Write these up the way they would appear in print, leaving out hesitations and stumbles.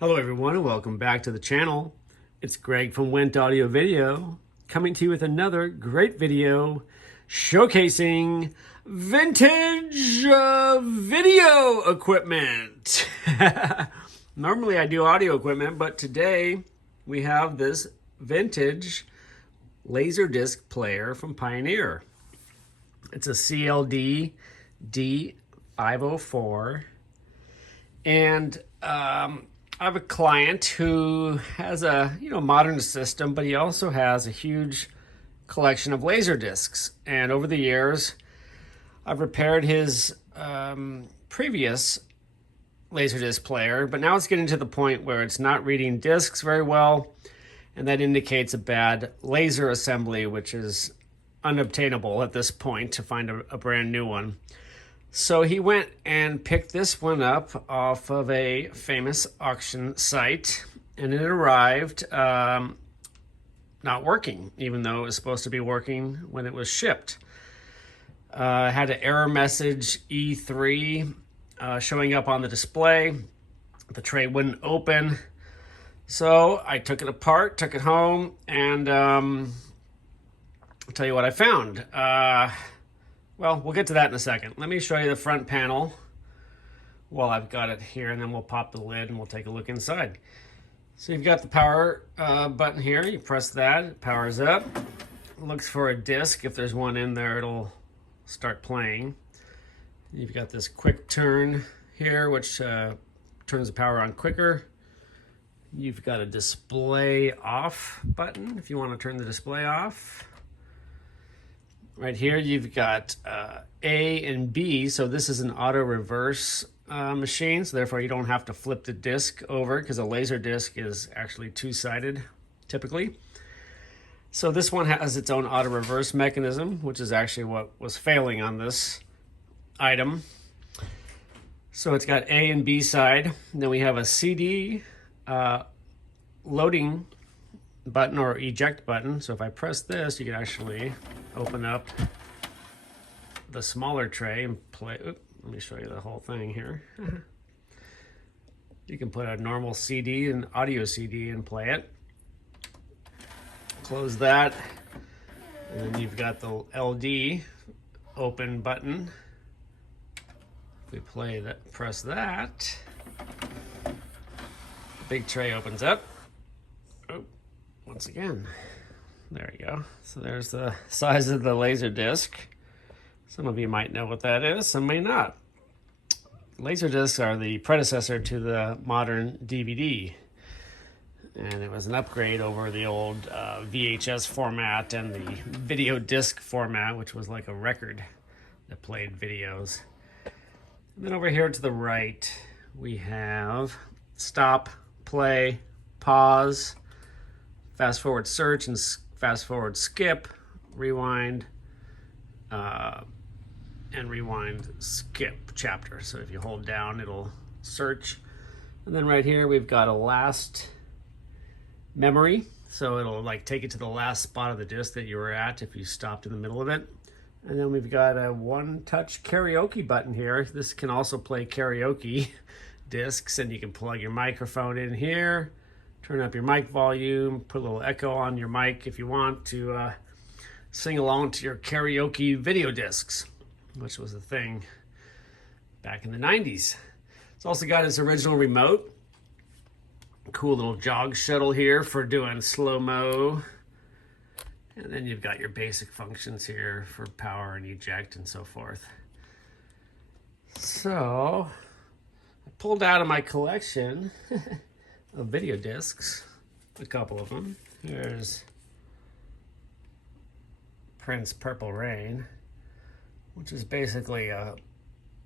Hello everyone and welcome back to the channel. It's Greg from Went Audio Video coming to you with another great video showcasing vintage video equipment. Normally I do audio equipment, but today we have this vintage laser disc player from Pioneer. It's a CLD-D504 and I have a client who has a modern system, but he also has a huge collection of laser discs. And over the years, I've repaired his previous laser disc player, but now it's getting to the point where it's not reading discs very well, and that indicates a bad laser assembly, which is unobtainable at this point to find a brand new one. So he went and picked this one up off of a famous auction site, and it arrived not working, even though it was supposed to be working when it was shipped. Had an error message E3 showing up on the display. The tray wouldn't open. So I took it apart, took it home, and I'll tell you what I found. Well, we'll get to that in a second. Let me show you the front panel while I've got it here, and then we'll pop the lid and we'll take a look inside. So you've got the power button here. You press that, it powers up. It looks for a disc. If there's one in there, it'll start playing. You've got this quick turn here, which turns the power on quicker. You've got a display off button if you want to turn the display off. Right here, you've got A and B, so this is an auto reverse machine, so therefore you don't have to flip the disc over because a laser disc is actually two-sided typically. So this one has its own auto reverse mechanism, which is actually what was failing on this item. So it's got A and B side, and then we have a CD loading button or eject button. So if I press this, you can actually open up the smaller tray and play. Let me show you the whole thing here. You can put a normal CD, an audio CD, and play it. Close that, and then you've got the LD open button. If we play that, press that, the big tray opens up. Oh, once again. There you go. So there's the size of the laser disc. Some of you might know what that is, some may not. Laser discs are the predecessor to the modern DVD. And it was an upgrade over the old VHS format and the video disc format, which was like a record that played videos. And then over here to the right, we have stop, play, pause, fast forward search, and fast forward skip, rewind, and rewind skip chapter. So if you hold down, it'll search. And then right here, we've got a last memory. So it'll like take it to the last spot of the disc that you were at if you stopped in the middle of it. And then we've got a one-touch karaoke button here. This can also play karaoke discs, and you can plug your microphone in here, turn up your mic volume, put a little echo on your mic if you want to sing along to your karaoke video discs, which was a thing back in the 90s. It's also got its original remote. Cool little jog shuttle here for doing slow-mo. And then you've got your basic functions here for power and eject and so forth. So I pulled out of my collection of video discs, a couple of them. Here's Prince Purple Rain, which is basically a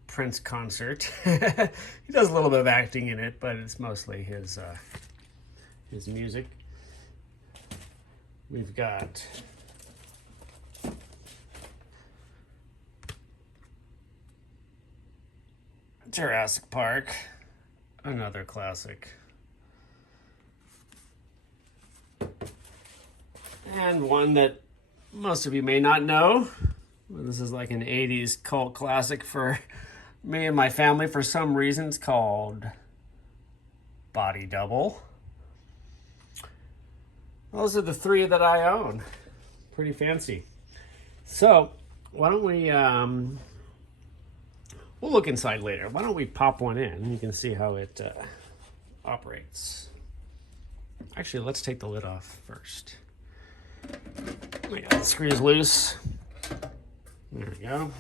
Prince concert. He does a little bit of acting in it, but it's mostly his music. We've got Jurassic Park, another classic. And one that most of you may not know. This is like an 80s cult classic for me and my family for some reason. It's called body double. Those are the three that I own. Pretty fancy. So why don't we, we'll look inside later. Why don't we pop one in? You can see how it operates. Actually, let's take the lid off first. I got the screws loose. There we go.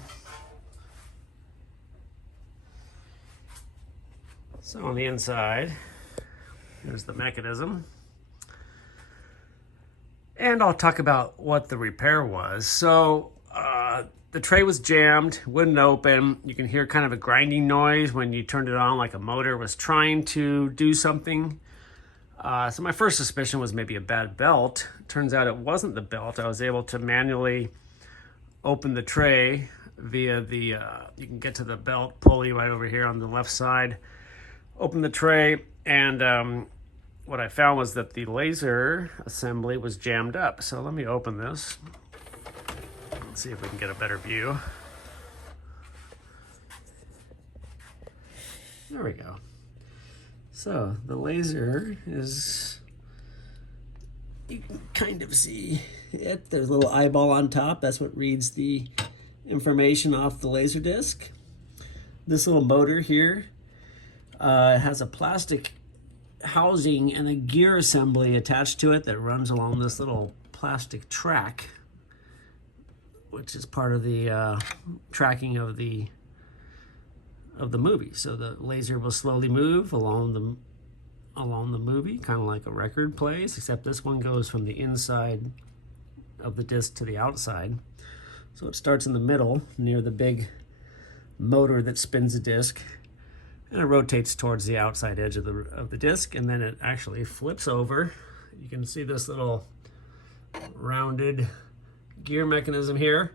So on the inside, there's the mechanism. And I'll talk about what the repair was. So the tray was jammed, wouldn't open. You can hear kind of a grinding noise when you turned it on, like a motor was trying to do something. So my first suspicion was maybe a bad belt. Turns out it wasn't the belt. I was able to manually open the tray via the, you can get to the belt pulley right over here on the left side. Open the tray, and what I found was that the laser assembly was jammed up. So let me open this. Let's see if we can get a better view. There we go. So the laser is, you can kind of see it. There's a little eyeball on top. That's what reads the information off the laser disc. This little motor here has a plastic housing and a gear assembly attached to it that runs along this little plastic track, which is part of the tracking of the movie. So the laser will slowly move along the movie, kind of like a record plays, except this one goes from the inside of the disc to the outside. So it starts in the middle near the big motor that spins the disc, and it rotates towards the outside edge of the disc, and then it actually flips over. You can see this little rounded gear mechanism here.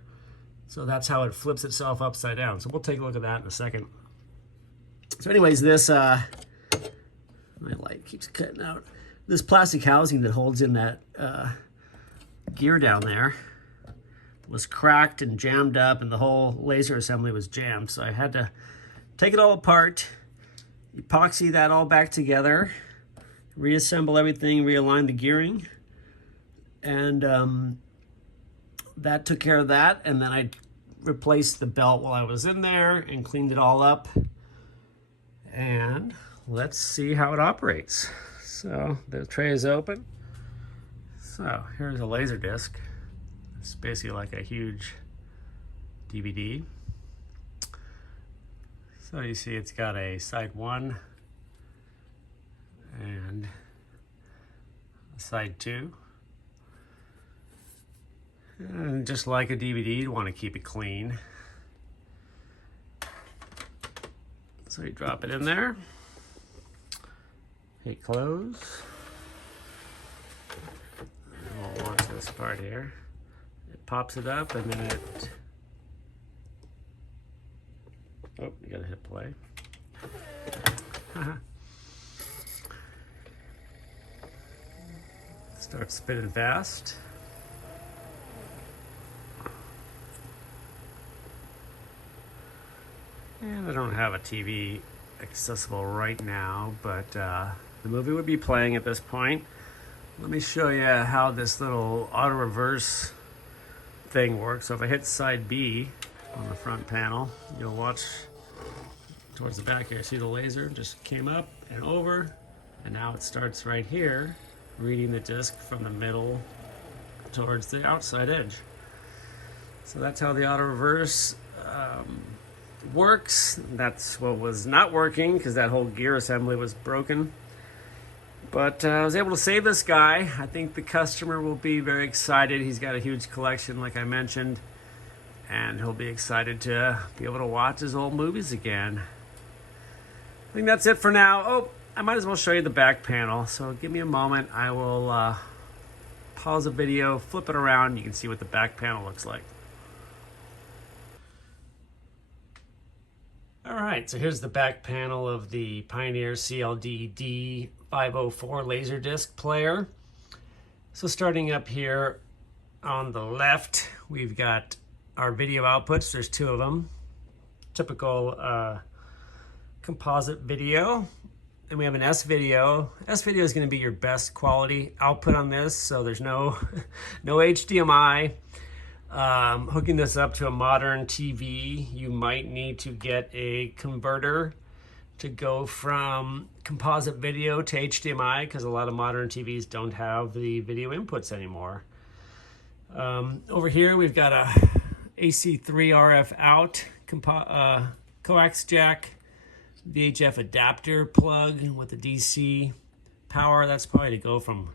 So that's how it flips itself upside down. So we'll take a look at that in a second. So anyways, this, my light keeps cutting out. This plastic housing that holds in that gear down there was cracked and jammed up, and the whole laser assembly was jammed. So I had to take it all apart, epoxy that all back together, reassemble everything, realign the gearing, and that took care of that. And then I replaced the belt while I was in there and cleaned it all up. And let's see how it operates. So the tray is open. So here's a laser disc. It's basically like a huge DVD. So you see it's got a side 1 and a side 2. And just like a DVD, you want to keep it clean. So you drop it in there, hit close. And we'll watch this part here. It pops it up, and then it, oh, you gotta hit play. Starts spinning fast. And I don't have a TV accessible right now, but the movie would be playing at this point. Let me show you how this little auto reverse thing works. So if I hit side B on the front panel, you'll watch towards the back here. See the laser just came up and over, and now it starts right here, reading the disc from the middle towards the outside edge. So that's how the auto reverse works. That's what was not working, because that whole gear assembly was broken. But I was able to save this guy. I think the customer will be very excited. He's got a huge collection, like I mentioned, and he'll be excited to be able to watch his old movies again. I think that's it for now. Oh, I might as well show you the back panel. So give me a moment. I will pause the video, flip it around. You can see what the back panel looks like. All right, so here's the back panel of the Pioneer CLD-D504 Laser Disc Player. So starting up here on the left, we've got our video outputs. There's 2 of them. Typical composite video. and we have an S-Video. S-Video is going to be your best quality output on this, so there's no HDMI. Hooking this up to a modern TV, you might need to get a converter to go from composite video to HDMI, because a lot of modern TVs don't have the video inputs anymore. Over here we've got a AC3 RF out, coax jack, VHF adapter plug with a DC power. That's probably to go from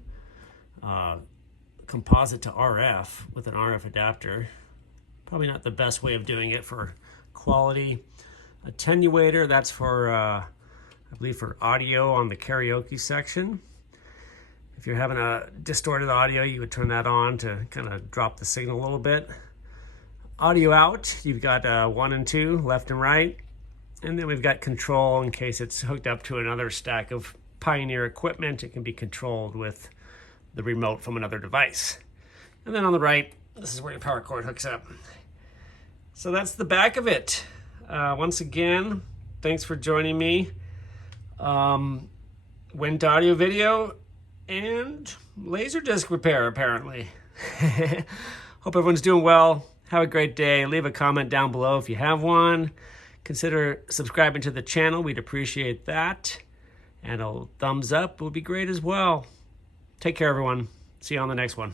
composite to RF with an RF adapter. Probably not the best way of doing it for quality. Attenuator, that's for I believe for audio on the karaoke section. If you're having a distorted audio, you would turn that on to kind of drop the signal a little bit. Audio out, you've got 1 and 2, left and right. And then we've got control in case it's hooked up to another stack of Pioneer equipment. It can be controlled with the remote from another device. And then on the right, this is where your power cord hooks up. So that's the back of it. Once again, thanks for joining me. Went to audio video and laser disc repair, apparently. Hope everyone's doing well. Have a great day. Leave a comment down below if you have one. Consider subscribing to the channel. We'd appreciate that. And a thumbs up would be great as well. Take care, everyone. See you on the next one.